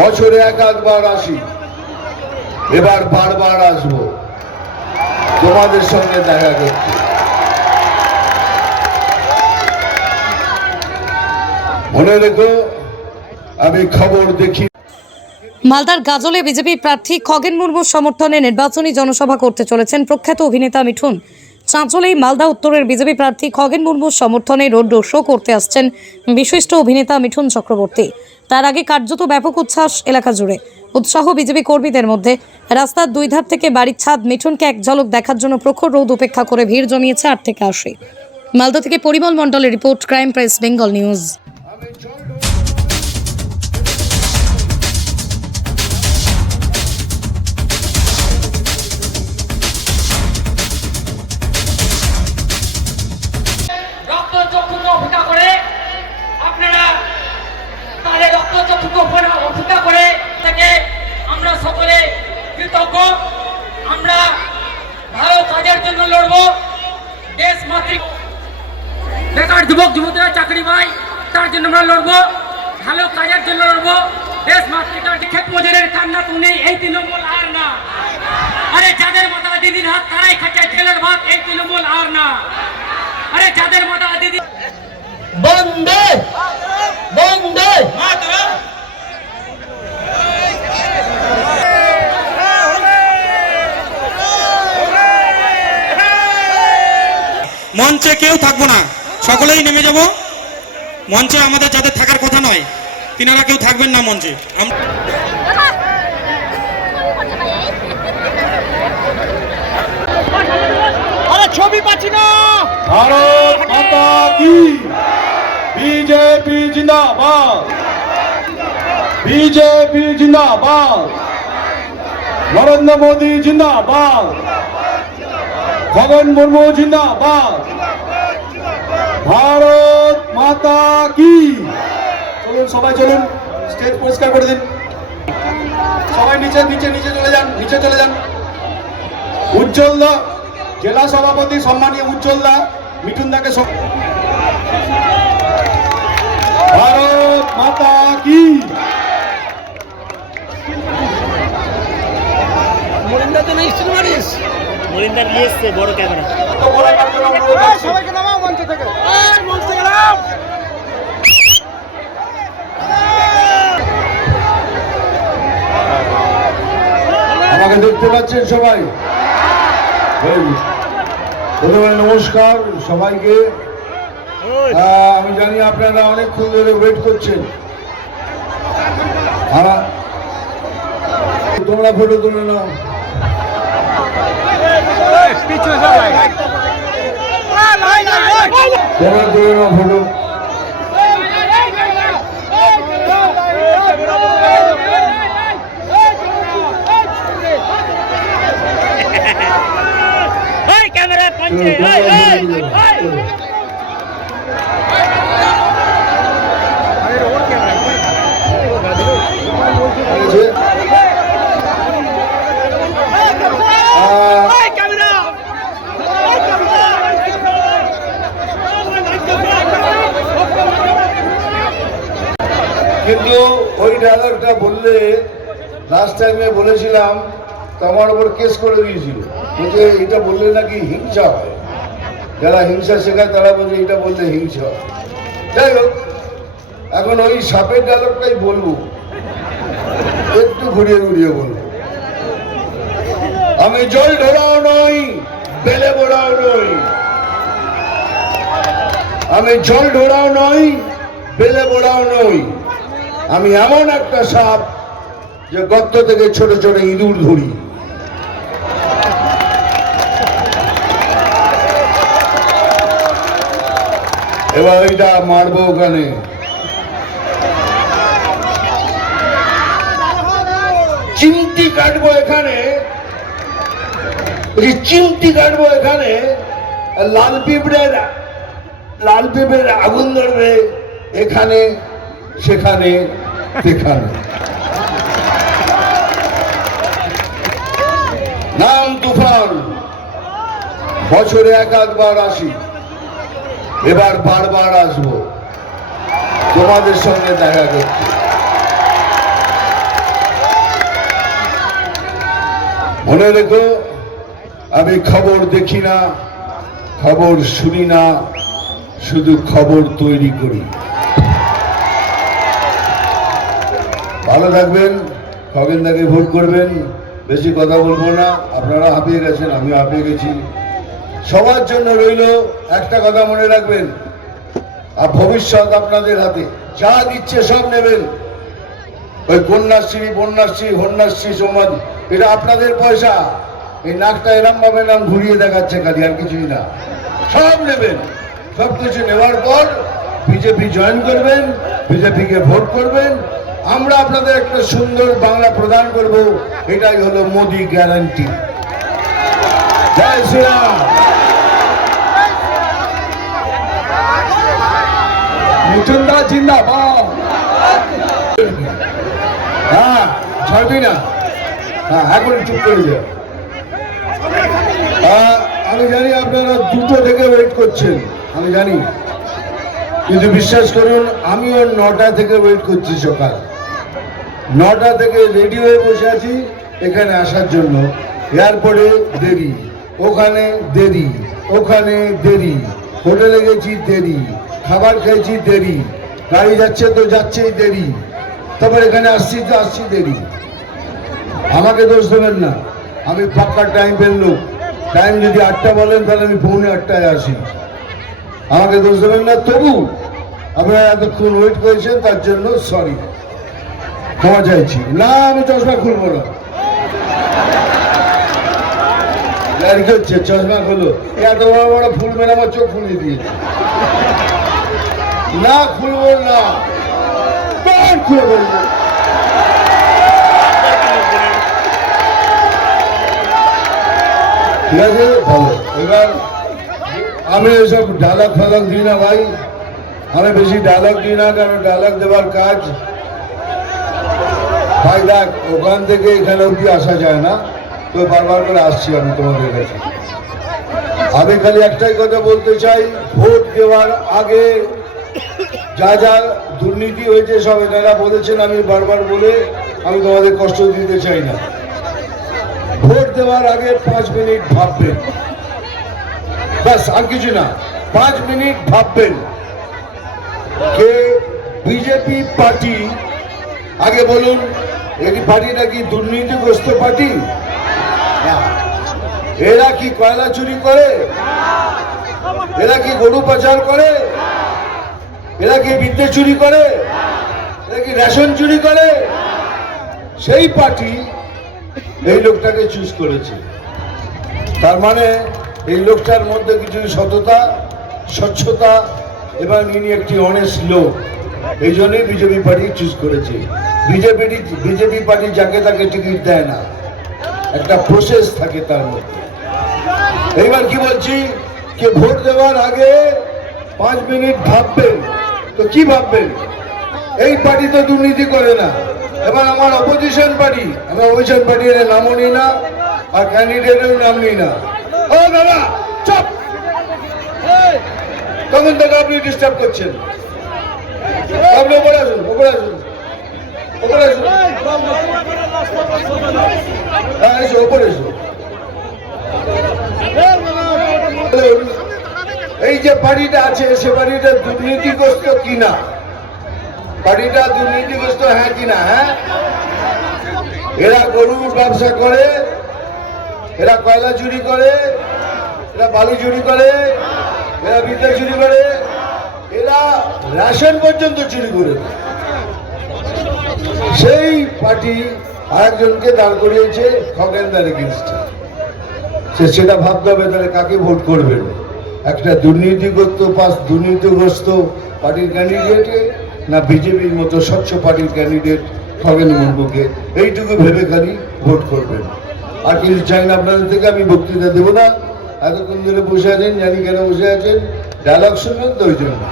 বছরে এক আধবার আসি, এবার বারবার আসবো তোমাদের সঙ্গে দেখা করতে। মনে রেখো, আমি খবর দেখি। মালদার গাজলে বিজেপি প্রার্থী খগেন মুর্মুর সমর্থনে নির্বাচনী জনসভা করতে চলেছেন প্রখ্যাত অভিনেতা মিঠুন। চাঁচলেই মালদা উত্তরের বিজেপি প্রার্থী খগেন মুর্মুর সমর্থনে রোড শো করতে আসছেন বিশিষ্ট অভিনেতা মিঠুন চক্রবর্তী। তার আগে কার্যত ব্যাপক উচ্ছ্বাস এলাকা জুড়ে, উৎসাহ বিজেপি কর্মীদের মধ্যে। রাস্তার দুই ধার থেকে বাড়ির ছাদ মিঠুনকে এক ঝলক দেখার জন্য প্রখর রোদ উপেক্ষা করে ভিড় জমিয়েছে 8 থেকে 80। মালদা থেকে পরিমল মণ্ডলের report, crime press Bengal news. আমরা সকলে কৃতজ্ঞ। আমরা ভালো কাজের জন্য লড়বো, দেশ মাতৃক বেকার যুবক যুবতীরা চাকরি পায় তার জন্য আমরা লড়বো, ভালো কাজের জন্য লড়বো, দেশ মাতৃকার ক্ষেত মজুরের কান্না তুলে এই তৃণমূল আর না। আরে যাদের মাথা দিদির হাত তারাই খাচায় ছেলের ভাত, এই তৃণমূল আর না। আরে যাদের মাথা দিদি বন্দে বন্দে মাতরম। মঞ্চে কেউ থাকবো না, সকলেই নেমে যাব মঞ্চে। আমাদের যাদের থাকার কথা নয় তিনারা কেউ থাকবেন না মঞ্চে। ছবি পাচ্ছি না। ভারত মাতা কি, বিজেপি জিন্দাবাদ, বিজেপি জিন্দাবাদ, নরেন্দ্র মোদী জিন্দাবাদ, খগেন মুর্মু জিন্দাবাদ, ভারত মাতা কি। চলুন সবাই, চলুন স্টেজ পরিষ্কার করে দিন। সবাই নিচে নিচে নিচে চলে যান, নিচে চলে যান। উজ্জ্বল দা, জেলা সভাপতি সম্মানীয় উজ্জ্বল দা, মিঠুন দাকে ভারত মাতা কি। মরিন্দা তো নাই, স্টিল মারিস মরিন্দার নিয়ে এসছে বড় ক্যামেরা। সবাইকে নামাও মঞ্চ থেকে, মঞ্চ থেকে নাও। আমাকে দেখতে পাচ্ছেন সবাই? প্রথমে নমস্কার সবাইকে। আমি জানি আপনারা অনেকক্ষণ ধরে ওয়েট করছেন। তোমরা ফটো তুলে নাও। তোমরা তুলে নাও ফটো। ক্যামেরা পাঞ্চে কিন্তু ওই ডায়লগটা বললে লাস্ট টাইমে বলেছিলাম, তো আমার উপর কেস করে দিয়েছিল, বলছে এটা বললে নাকি হিংসা হয়। যারা হিংসা শেখায় তারা বলছে এটা বললে হিংসা হয়। যাই হোক, এখন ওই সাপের ডায়লগটাই বলবো, একটু ঘুরিয়ে ঘুরিয়ে বলবো। আমি জল ঢোড়াও নই, বেলে বোড়াও নই। আমি জল ঢোড়াও নই, বেলে বোড়াও নই। আমি এমন একটা সাপ যে গর্ত থেকে ছোট ছোট ইঁদুর ধরি। এবার এটা মারবো ওখানে। চিমটি কাটবো এখানে, চিমটি কাটবো এখানে। লাল পিঁপড়ের আগুন ধরবে এখানে সেখানে সেখানে। নাম তুফান, বছরে এক আধবার আসি, এবার বারবার আসবো তোমাদের সঙ্গে দেখা করতে। মনে রেখো, আমি খবর দেখি না, খবর শুনি না, শুধু খবর তৈরি করি। ভালো থাকবেন, খগেনদাকে ভোট করবেন। বেশি কথা বলবো না, আপনারা হাঁপিয়ে গেছেন, আমিও হাঁপিয়ে গেছি। সবার জন্য রইল একটা কথা মনে রাখবেন, আর ভবিষ্যৎ আপনাদের হাতে। যা দিচ্ছে সব নেবেন। ওই কন্যাশ্রী, বন্যাশ্রী, হন্যাশ্রী, সমাজ, এটা আপনাদের পয়সা। এই নাকটা এরম ভাবে নাম ঘুরিয়ে দেখাচ্ছে খালি, আর কিছুই না। সব নেবেন। সবকিছু নেওয়ার পর বিজেপি জয়েন করবেন, বিজেপিকে ভোট করবেন। আমরা আপনাদের একটা সুন্দর বাংলা প্রদান করব, এটাই হলো মোদি গ্যারান্টি। জয় শ্রীরাম। মিঠুনদা জিন্দাবাদ। হ্যাঁ, ছাড়বি না। হ্যাঁ, এখন চুপ করে যাও। আমি জানি আপনারা 2টো থেকে ওয়েট করছেন, আমি জানি, কিন্তু বিশ্বাস করুন আমিও 9টা থেকে ওয়েট করছি। সকাল 9টা থেকে রেডি হয়ে বসে আছি এখানে আসার জন্য। এয়ারপোর্টে দেরি, ওখানে দেরি, ওখানে দেরি, হোটেলে গেছি দেরি, খাবার খেয়েছি দেরি, গাড়ি যাচ্ছে তো যাচ্ছেই দেরি, তারপর এখানে আসছি তো আসছি দেরি। আমাকে দোষ দেবেন না, আমি পাক্কা টাইম পেল। টাইম যদি 8টা বলেন তাহলে আমি 7:45 আসি। আমাকে দোষ দেবেন না। তবু আপনারা এতক্ষণ ওয়েট করেছেন, তার জন্য সরি, ক্ষমা চাইছি। না, আমি চশমা খুলবো না। আর কি হচ্ছে, চশমা খুলো? এত বড় বড় ফুল মেরে আমার চোখ খুলিয়ে দিয়েছে। না, খুলবো না। খুলে বলবো। ঠিক আছে, ভালো। এবার আমি এসব ডায়লগ ফালগ দিই না ভাই, আমি বেশি ডায়লগ দিই না, কারণ ডায়লগ দেওয়ার কাজ ভাই দেখ, ওখান থেকে এখানে অব্দি আসা যায় না, তো বারবার করে আসছি আমি তোমাদের কাছে। আমি খালি একটাই কথা বলতে চাই, ভোট দেওয়ার আগে যা যা দুর্নীতি হয়েছে সব এনারা বলেছেন, আমি বারবার বলে আমি তোমাদের কষ্ট দিতে চাই না। ভোট দেওয়ার আগে 5 মিনিট ভাববেন, ব্যাস, আর কিছু না। 5 মিনিট ভাববেন যে বিজেপি পার্টি, আগে বলুন এই পার্টিটা কি দুর্নীতিগ্রস্ত পার্টি? এরা কি কয়লা চুরি করে? এরা কি গরু পাচার করে? এরা কি বিদ্যে চুরি করে? এরা কি রেশন চুরি করে? সেই পার্টি এই লোকটাকে চুজ করেছে। তার মানে এই লোকটার মধ্যে কিছু সততা, স্বচ্ছতা এবং ইনি একটি অনেস্ট লোক, এই জন্যই বিজেপি পার্টি চুজ করেছে। বিজেপি পার্টি যাকে তাকে টিকিট দেয় না, একটা প্রসেস থাকে তার মধ্যে। এইবার কি বলছি, যে ভোট দেওয়ার আগে 5 মিনিট ভাববেন। তো কি ভাববেন? এই পার্টি তো দুর্নীতি করে না। এবার আমার অপোজিশন পার্টি, আমি অপোজিশন পার্টির নামও নিই না, আর ক্যান্ডিডেটের নাম নিই না। ও দাদা চুপ, তখন থেকে আপনি ডিস্টার্ব করছেন। আপনি ওপরে আসুন, ওপরে আসুন, ওপরে আসুন, হ্যাঁ এসো, ওপরে এসো। এই যে পার্টিটা আছে, সে পার্টিটা দুর্নীতিগ্রস্ত কিনা? পার্টিটা দুর্নীতিগ্রস্ত হ্যাঁ কিনা? হ্যাঁ, এরা গরুর ব্যবসা করে, এরা কয়লা চুরি করে, এরা বালি চুরি করে, এরা বিদ্যা চুরি করে, এরা রেশন পর্যন্ত চুরি করে। সেই পার্টি আরেকজনকে দাঁড় করিয়েছে খগেনদার এগেইনস্টে। সেটা ভাবতে হবে তাহলে কাকে ভোট করবেন, একটা দুর্নীতিগ্রস্ত পার্টির ক্যান্ডিডেটকে, না বিজেপির মতো স্বচ্ছ পার্টির ক্যান্ডিডেট খগেন মুর্মুকে। এইটুকু ভেবে খালি ভোট করবেন। আর কিছু চাই না আপনাদের থেকে, আমি বক্তৃতা দেবো না। এতক্ষণ ধরে বসে আছেন, জানি কেন বসে আছেন, ডায়লগ শুনবেন তো, ওই জন্য।